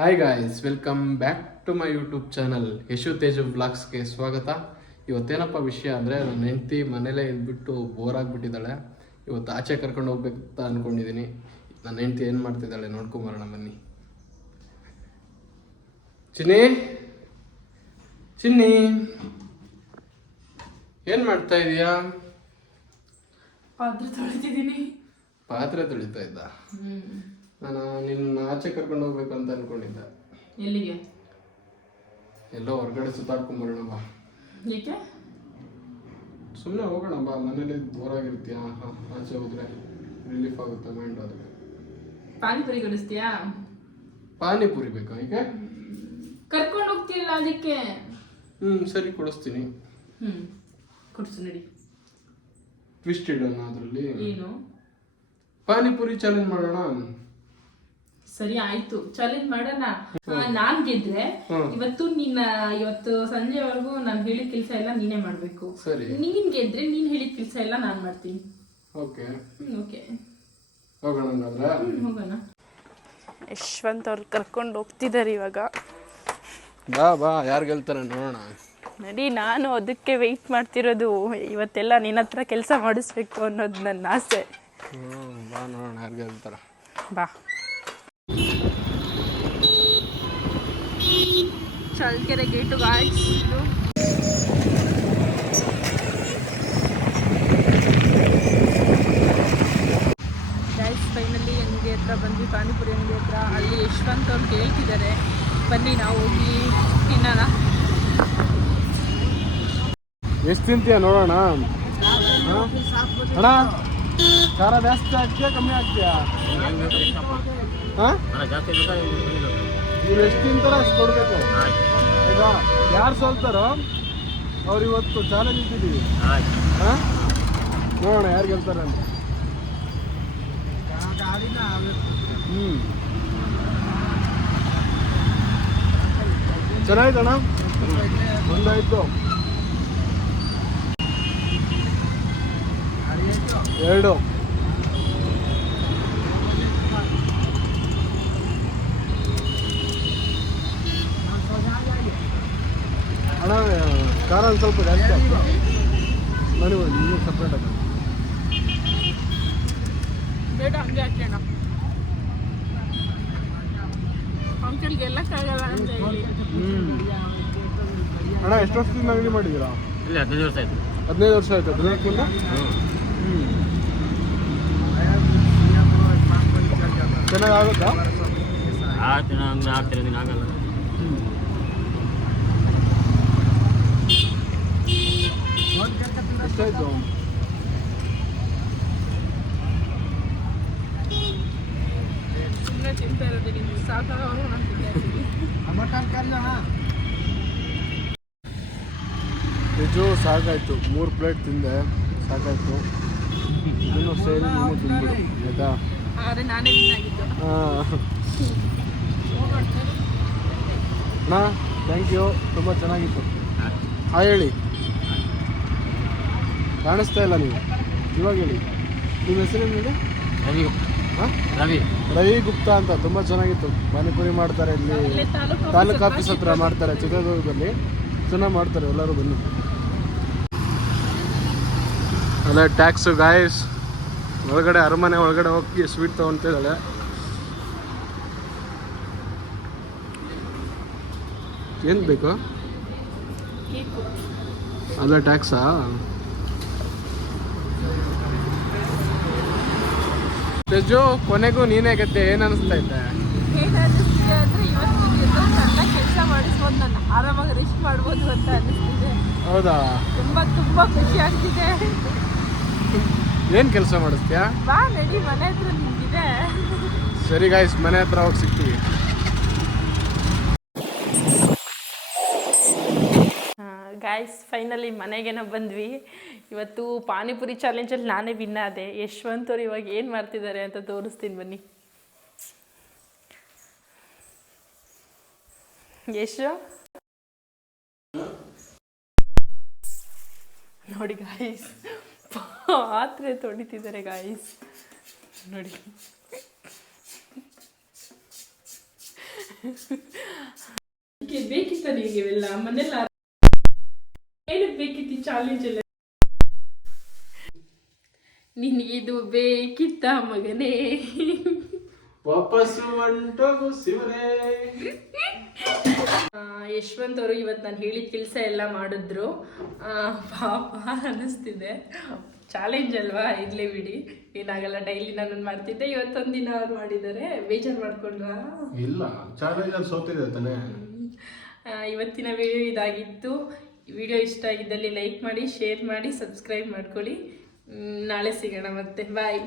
Hi guys, welcome back to my YouTube channel Yashu Teju ಬ್ಲಾಗ್ಸ್ಗೆ ಸ್ವಾಗತ. ಇವತ್ತೇನಪ್ಪ ವಿಷಯ ಅಂದರೆ, ನನ್ನ ಹೆಂಡತಿ ಮನೇಲೇ ಇದ್ಬಿಟ್ಟು ಬೋರ್ ಆಗಿಬಿಟ್ಟಿದ್ದಾಳೆ. ಇವತ್ತು ಆಚೆ ಕರ್ಕೊಂಡು ಹೋಗ್ಬೇಕಂತ ಅಂದ್ಕೊಂಡಿದ್ದೀನಿ. ನನ್ನ ಹೆಂಡತಿ ಏನು ಮಾಡ್ತಿದ್ದಾಳೆ ನೋಡ್ಕೊಂಬರೋಣ ಬನ್ನಿ. ಚಿನ್ನಿ ಚಿನ್ನಿ, ಏನು ಮಾಡ್ತಾ ಇದೀಯಾ? ಪಾತ್ರೆ ತೊಳಿತಿದ್ದೀನಿ. ಪಾತ್ರೆ ತೊಳಿತಾ ಇದ್ದ? ನಾನು ನಿನ್ನ ಆಚೆ ಕರ್ಕೊಂಡು ಹೋಗ್ಬೇಕಂತ ಅನ್ಕೊಂಡಿದ್ದೆ. ಎಲ್ಲಿಗೆ? ಎಲ್ಲೋ ಹೊರಗಡೆ ಸುತ್ತಾಡ್ಕೊಂಬರೋಣ ಬಾ. ಏಕೆ? ಸುಮ್ಮನೆ ಹೋಗೋಣ ಬಾ, ಮನೇಲಿ ಬೋರ್ ಆಗಿರ್ತೀಯ, ಆಚೆ ಹೋದ್ರೆ ರಿಲೀಫ್ ಆಗುತ್ತೆ ಮೈಂಡ್. ಅದಕ್ಕೆ ಪಾನಿಪುರಿ ಕೊಡಿಸ್ತೀಯಾ? ಪಾನಿಪುರಿ ಬೇಕಾ? ಈಗ ಕರ್ಕೊಂಡು ಹೋಗ್ತೀಯಲ್ಲ ಅದಕ್ಕೆ. ಸರಿ, ಕೊಡಿಸ್ತೀನಿ. ಕೊಡಿಸು ನಡಿ. ಟ್ವಿಸ್ಟ್ ಇಡೋಣ ಅದರಲ್ಲಿ. ಏನು? ಪಾನಿಪುರಿ ಚಾಲೆಂಜ್ ಮಾಡೋಣ. ಸರಿ ಆಯ್ತು, ಚಾಲೆಂಜ್ ಮಾಡೋಣ. ನಾನ್ ಗೆದ್ರೆ ಇವತ್ತು ಸಂಜೆವರೆಗೂ ನಾನು ಹೇಳಿದ ಕೆಲಸ ಎಲ್ಲ ನೀನೇ ಮಾಡ್ಬೇಕು. ಸರಿ. ನೀನ್ ಗೆದ್ರೆ ನೀನ್ ಹೇಳಿದ ಕೆಲಸ ಎಲ್ಲ ನಾನ್ ಮಾಡ್ತೀನಿ. ಓಕೆ ಓಕೆ, ಹೋಗೋಣ ಹಂಗಾದ್ರೆ. ಹೋಗೋಣ. ಯಶವಂತ್ ಅವ್ರು ಕರ್ಕೊಂಡು ಹೋಗ್ತಿದ್ದಾರೆ ಇವಾಗ. ಬಾ ಬಾ, ಯಾರು ಗೆಲ್ತಾರೆ ನೋಡೋಣ. ನಡಿ, ನಾನು ಅದಕ್ಕೆ ವೆಯ್ಟ್ ಮಾಡ್ತಿರೋದು. ಇವತ್ತೆಲ್ಲ ನಿನ್ನ ಹತ್ರ ಕೆಲಸ ಮಾಡಿಸ್ಬೇಕು ಅನ್ನೋದು ನನ್ನ ಆಸೆ. ಬಾ ನೋಡೋಣ ಯಾರು ಗೆಲ್ತಾರ. ಬಾ. ಚಳ್ಳಕೆರೆ ಗೇಟು ಗಾಯ್ಸ್ ಇದು. ಗಾಯ್ಸ್, ಫೈನಲಿ ಅಂಗಡಿ ಹತ್ರ ಬಂದ್ವಿ, ಪಾನಿಪುರಿ ಅಂಗಡಿ ಹತ್ರ. ಅಲ್ಲಿ ಯಶವಂತ್ ಅವ್ರು ಕೇಳ್ತಿದ್ದಾರೆ, ಬನ್ನಿ ನಾವು ಹೋಗಿ ತಿನ್ನೋಣ. ಎಷ್ಟು ತಿಂತೀಯ ನೋಡೋಣ. ಅಣ್ಣ, ಖಾರ ಜಾಸ್ತಿ ಆಗ್ತೀಯಾ ಕಮ್ಮಿ ಆಗ್ತೀಯಾ? ನೀವು ಎಷ್ಟು ತಿಂತಾರೋ ಅಷ್ಟು ಕೊಡ್ಬೇಕು. ಈಗ ಯಾರು ಸೋಲ್ತಾರೋ ಅವ್ರು ಇವತ್ತು ಚಾಲೆಂಜ್ ಇಟ್ಟಿದ್ದೀವಿ. ನೋಡೋಣ ಯಾರು ಗೆಲ್ತಾರೆ ಅಂತ. ಚೆನ್ನಾಯ್ತಣ್ಣ, ಒಂದಾಯ್ತು, ಎರಡು. ಅಣ್ಣ, ಖಾರ ಒಂದು ಸ್ವಲ್ಪ ಜಾಸ್ತಿ ಆಗ್ತದೆ. ನನಗೆ ಇನ್ನೂ ಸಪ್ರೇಟ್ ಆಗ ಬೇಡ, ಹಂಗೆ ಹಾಕೋಣ. ಅಂಕಲ್ಗೆ ಎಲ್ಲಕ್ಕಾಗಲ್ಲ ಅಂತ ಹೇಳಿ. ಅಣ್ಣ, ಎಷ್ಟು ವರ್ಷದಿಂದ ಅಂಗಡಿ ಮಾಡಿದ್ದೀರಾ? ಇಲ್ಲ, 15 ವರ್ಷ ಆಯ್ತು. 15 ವರ್ಷ ಆಯ್ತು. 15 ಚೆನ್ನಾಗಾಗುತ್ತಾ? ದಿನ ಹಂಗೆ ಆಗ್ತಿರೋ ದಿನ ಆಗಲ್ಲ. ಎಷ್ಟಾಯ್ತು? ಸುಮ್ಮನೆ ತಿಂತಾ ಇರೋದಕ್ಕೆ ಸಾಕಾಗೋಣ ಅಂತಿದ್ದೆ. ನಿಜ ಸಾಕಾಯ್ತು, 3 ಪ್ಲೇಟ್ ತಿಂದೆ, ಸಾಕಾಯ್ತು. ಇದನ್ನು ಸೇರಿ ನೀನು ತಿಂದ್ಬಿಡು ಆಯ್ತಾ? ಆದರೆ ನಾನೇ ವಿನ್ ಆಗಿದ್ದು. ಅಣ್ಣ, ಥ್ಯಾಂಕ್ ಯು, ತುಂಬ ಚೆನ್ನಾಗಿತ್ತು. ಹಾಯ್ ಹೇಳಿ. ಕಾಣಿಸ್ತಾ ಇಲ್ಲ ನೀವು, ಇವಾಗ ಹೇಳಿ. ನಿಮ್ಮ ಹೆಸರೇನು ಹೇಳಿ? ರವಿ. ಹಾಂ, ರವಿ ಗುಪ್ತಾ ಅಂತ. ತುಂಬ ಚೆನ್ನಾಗಿತ್ತು. ಪಾನಿಪುರಿ ಮಾಡ್ತಾರೆ ಇಲ್ಲಿ, ತಾಲೂಕು ಆಫೀಸ್ ಹತ್ರ ಮಾಡ್ತಾರೆ, ಚಿತ್ರದುರ್ಗದಲ್ಲಿ. ಚೆನ್ನಾಗಿ ಮಾಡ್ತಾರೆ, ಎಲ್ಲರೂ ಬನ್ನಿ. ಅಲ್ಲ ಟ್ಯಾಕ್ಸು ಗಾಯ್ಸ್. ಒಳಗಡೆ ಅರಮನೆ ಒಳಗಡೆ ಹೋಗಿ ಸ್ವೀಟ್ ತೊಗೊತಿದ್ದಾಳೆ. ಏನು ಬೇಕು? ಅಲ್ಲ ಟ್ಯಾಕ್ಸಾ? ತೇಜು, ಕೊನೆಗೂ ನೀನೇ ಗೆದ್ದೆ. ಏನು ಅನಿಸ್ತಾ ಇದ್ದೆ? ಏನು ಅನ್ನಿಸ್ತಿದೆ ಅಂದರೆ, ಇವತ್ತು ನನ್ನ ಕೆಲಸ ಮಾಡಿಸ್ಬೋದು, ನಾನು ಆರಾಮಾಗಿ ರೆಸ್ಟ್ ಮಾಡ್ಬೋದು ಅಂತ ಅನ್ನಿಸ್ತಿದೆ. ಹೌದಾ? ತುಂಬ ಖುಷಿ ಆಗ್ತಿದೆ. ಏನು ಕೆಲಸ ಮಾಡಿಸ್ತೀಯಾ? ಬಾ ನಡಿ, ಮನೆ ಹತ್ರ ನಿಂತಿದೆ. ಸರಿ ಗಾಯ್ಸ್, ಮನೆ ಹತ್ರ ಹೋಗಿ ಸಿಗ್ತೀವಿ. ಗಾಯ್ಸ್, ಫೈನಲಿ ಮನೆಗೇನೋ ಬಂದ್ವಿ. ಇವತ್ತು ಪಾನಿಪುರಿ ಚಾಲೆಂಜಲ್ಲಿ ನಾನೇ ವಿನ್ ಆದೆ. ಯಶವಂತ್ ಅವ್ರು ಇವಾಗ ಏನು ಮಾಡ್ತಿದ್ದಾರೆ ಅಂತ ತೋರಿಸ್ತೀನಿ ಬನ್ನಿ. ಯಶ್ ನೋಡಿ ಗಾಯ್ಸ್, ಪಾತ್ರೆ ತೊಳಿತಿದ್ದಾರೆ ಗಾಯ್ಸ್ ನೋಡಿ. ಬೇಕಿತ್ತ ನಿನಗೆ ಇವೆಲ್ಲ ಮನೆಲ್ಲ ಏನಕ್ಕೆ ಬೇಕಿತ್ತು ಚಾಲೆಂಜ್ ಎಲ್ಲ ನಿನಗಿದು ಬೇಕಿತ್ತ ಮಗನೇ ವಾಪಸ್ಸು ಹೊಂಟೋಗು ಶಿವನೇ. ಯಶವಂತ್ ಅವರು ಇವತ್ತು ನಾನು ಹೇಳಿದ ಕೆಲಸ ಎಲ್ಲ ಮಾಡಿದ್ರು. ಪಾಪ ಅನ್ನಿಸ್ತಿದೆ, ಚಾಲೆಂಜ್ ಅಲ್ವಾ, ಇರಲಿ ಬಿಡಿ, ಏನಾಗಲ್ಲ. ಡೈಲಿ ನಾನು ಮಾಡ್ತಿದ್ದೆ, ಇವತ್ತೊಂದಿನ ಅವ್ರು ಮಾಡಿದ್ದಾರೆ. ಬೇಜಾರು ಮಾಡ್ಕೊಂಡ್ರಾ? ಇಲ್ಲ, ಚಾಲೆಂಜಲ್ಲಿ ಸೋತಿದೆ ತಾನೆ. ಇವತ್ತಿನ ವಿಡಿಯೋ ಇದಾಗಿತ್ತು. ವಿಡಿಯೋ ಇಷ್ಟ ಆಗಿದ್ದಲ್ಲಿ ಲೈಕ್ ಮಾಡಿ, ಶೇರ್ ಮಾಡಿ, ಸಬ್ಸ್ಕ್ರೈಬ್ ಮಾಡ್ಕೊಳ್ಳಿ. ನಾಳೆ ಸಿಗೋಣ ಮತ್ತೆ. ಬಾಯ್.